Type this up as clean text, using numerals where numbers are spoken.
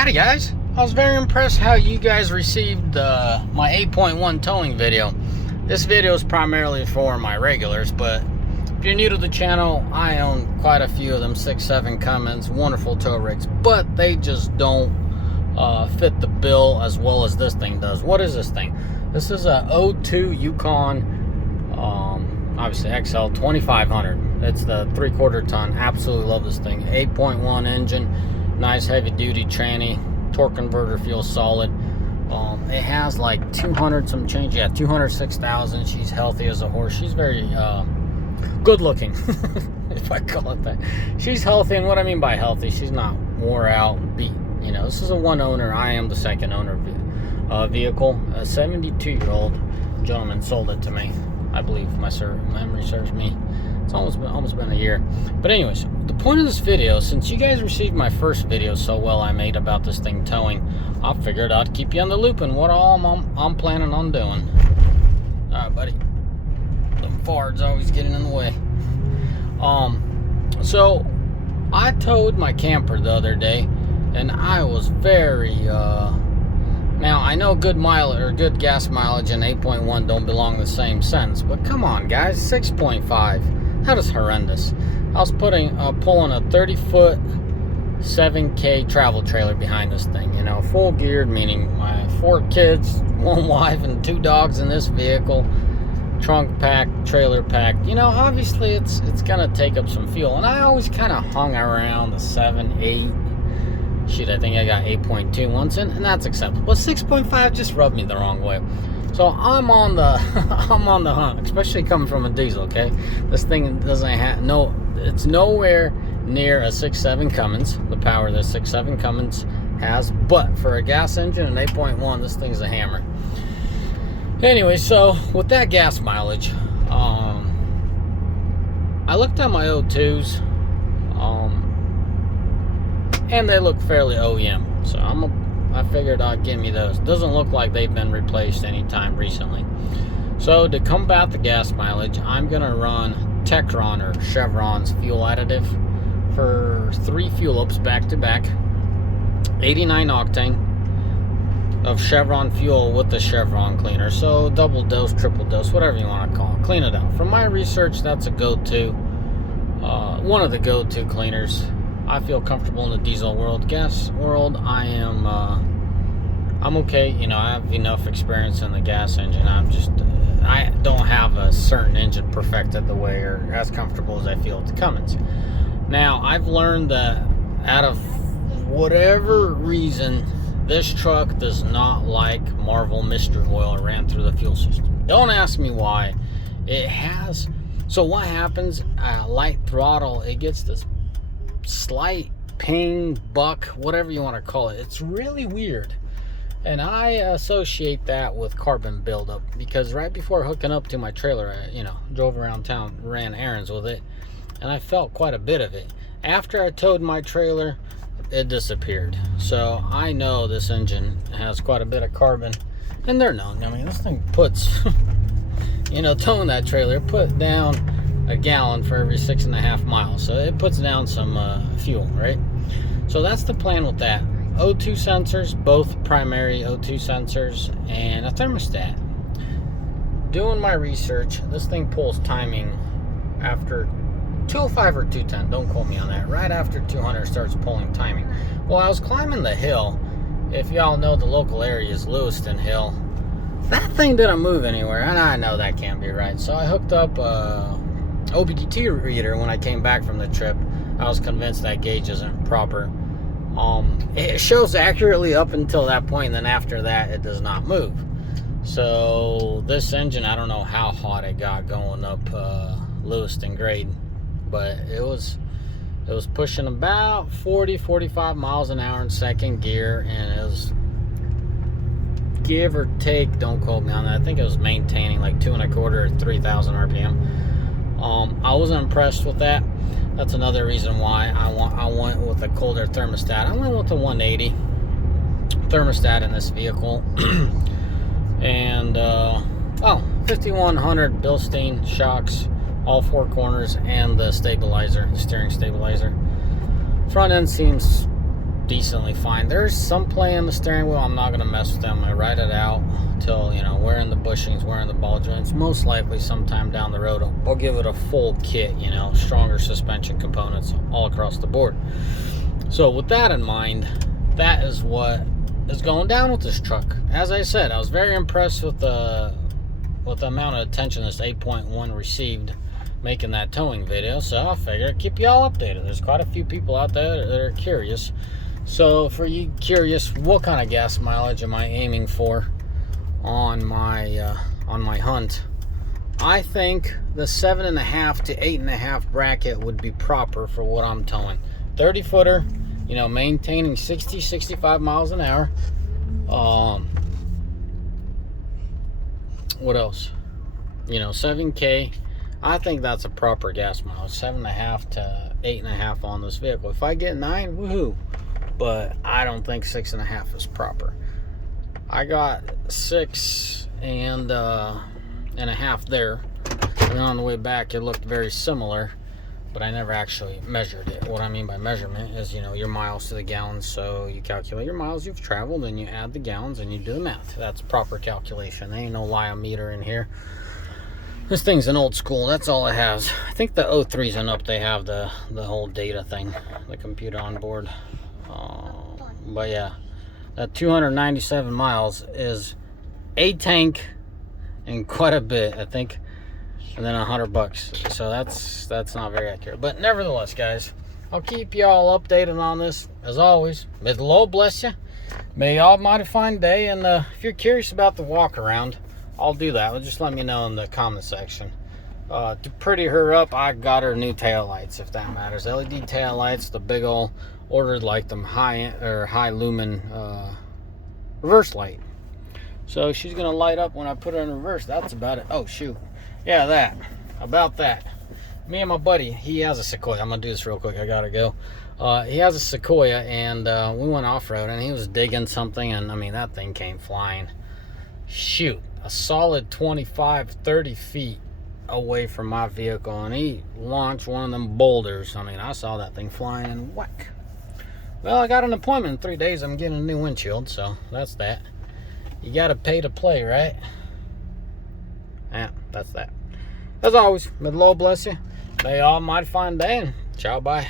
Howdy guys, I was very impressed how you guys received my 8.1 towing video. This video is primarily for my regulars, but if you're new to the channel, I own quite a few of them 6.7 Cummins, wonderful tow rigs, but they just don't fit the bill as well as this thing does. What is this thing? This is a 02 Yukon obviously XL 2500. It's the 3/4 ton. Absolutely love this thing. 8.1 engine, nice heavy duty tranny, torque converter, feels solid. It has like 200 some change, yeah, 206,000. She's healthy as a horse. She's very good looking, if I call it that. She's healthy, and what I mean by healthy, she's not wore out, beat. You know, this is a one owner. I am the second owner vehicle. A 72-year-old gentleman sold it to me. I believe my memory serves me. It's almost been a year. But anyways, the point of this video, since you guys received my first video so well I made about this thing towing, I figured I'd keep you on the loop and what all I'm planning on doing. Alright, buddy. Them farts always getting in the way. So I towed my camper the other day, and I was very now I know good gas mileage and 8.1 don't belong in the same sentence, but come on guys, 6.5, that is horrendous. I was pulling a 30-foot 7K travel trailer behind this thing, you know, full geared, meaning my 4 kids, 1 wife, and 2 dogs in this vehicle, trunk packed, trailer packed. You know, obviously it's gonna take up some fuel, and I always kind of hung around the 7, 8. Shoot, I think I got 8.2 once, and that's acceptable. But 6.5 just rubbed me the wrong way. So I'm on the I'm on the hunt, especially coming from a diesel. Okay, this thing doesn't have it's nowhere near a 6.7 Cummins, the power that 6.7 Cummins has. But for a gas engine, an 8.1, this thing's a hammer. Anyway, so with that gas mileage, I looked at my O2s. And they look fairly OEM, so I figured I'd give me those. Doesn't look like they've been replaced anytime recently. So to combat the gas mileage, I'm gonna run Techron or Chevron's fuel additive for 3 fuel ups back to back, 89 octane of Chevron fuel with the Chevron cleaner. So double dose, triple dose, whatever you want to call it. Clean it out. From my research, that's a go-to, one of the go-to cleaners. I feel comfortable in the diesel world. Gas world, I'm okay. You know, I have enough experience in the gas engine. I don't have a certain engine perfected the way or as comfortable as I feel with the Cummins. Now, I've learned that out of whatever reason, this truck does not like Marvel Mystery Oil ran through the fuel system. Don't ask me why. It has. So what happens? Light throttle, it gets this slight ping, buck, whatever you want to call it. It's really weird, and I associate that with carbon buildup, because right before hooking up to my trailer, I drove around town, ran errands with it, and I felt quite a bit of it. After I towed my trailer, it disappeared. So I know this engine has quite a bit of carbon, and they're known. I mean, this thing puts towing that trailer put down a gallon for every 6.5 miles, so it puts down some fuel, right? So that's the plan with that. O2 sensors, both primary O2 sensors, and a thermostat. Doing my research, this thing pulls timing after 205 or 210, don't quote me on that. Right after 200 starts pulling timing. Well, I was climbing the hill. If y'all know, the local area is Lewiston Hill. That thing didn't move anywhere, and I know that can't be right. So I hooked up OBD2 reader when I came back from the trip. I was convinced that gauge isn't proper. It shows accurately up until that point, and then after that it does not move. So this engine, I don't know how hot it got going up Lewiston grade, but it was pushing about 40-45 miles an hour in second gear, and it was, give or take, don't quote me on that, I think it was maintaining like 2.25 or 3,000 RPM. I wasn't impressed with that. That's another reason why I went with a colder thermostat. I went with the 180 thermostat in this vehicle. And 5100 Bilstein shocks, all 4 corners, and the stabilizer, the steering stabilizer. Front end seems decently fine. There's some play in the steering wheel. I'm not gonna mess with them. I ride it out till, you know, wearing the bushings, wearing the ball joints. Most likely sometime down the road I'll give it a full kit, you know, stronger suspension components all across the board. So with that in mind, that is what is going down with this truck. As I said, I was very impressed with the amount of attention this 8.1 received making that towing video, so I figured I'd keep y'all updated. There's quite a few people out there that are curious. So for you curious, what kind of gas mileage am I aiming for on my hunt? I think the 7.5 to 8.5 bracket would be proper for what I'm towing. 30 footer, you know, maintaining 60-65 miles an hour. What else? You know, 7K. I think that's a proper gas mileage. 7.5 to 8.5 on this vehicle. If I get 9, woohoo! But I don't think 6.5 is proper. I got 6 and a half there, and then on the way back it looked very similar, but I never actually measured it. What I mean by measurement is, you know, your miles to the gallons. So you calculate your miles you've traveled, and you add the gallons, and you do the math. That's proper calculation. There ain't no meter in here. This thing's an old school. That's all it has. I think the 03s and up, they have the whole data thing, the computer on board. But yeah, that 297 miles is a tank and quite a bit, I think, and then $100. So that's not very accurate. But nevertheless, guys, I'll keep y'all updated on this. As always, may the Lord bless you. May y'all have a mighty fine day. And if you're curious about the walk around, I'll do that. Just let me know in the comment section. To pretty her up, I got her new tail lights, if that matters. LED tail lights, the big old, ordered like them high lumen reverse light. So she's gonna light up when I put her in reverse. That's about it. Oh shoot, yeah, about that. Me and my buddy, he has a Sequoia. I'm gonna do this real quick. I gotta go. He has a Sequoia, and we went off-road, and he was digging something, and I mean that thing came flying. Shoot, a solid 25-30 feet away from my vehicle, and he launched one of them boulders. I mean, I saw that thing flying, and whack. Well, I got an appointment in 3 days. I'm getting a new windshield, so that's that. You gotta pay to play, right? Yeah, that's that. As always, may the Lord bless you. May all mighty fine day, and ciao, bye.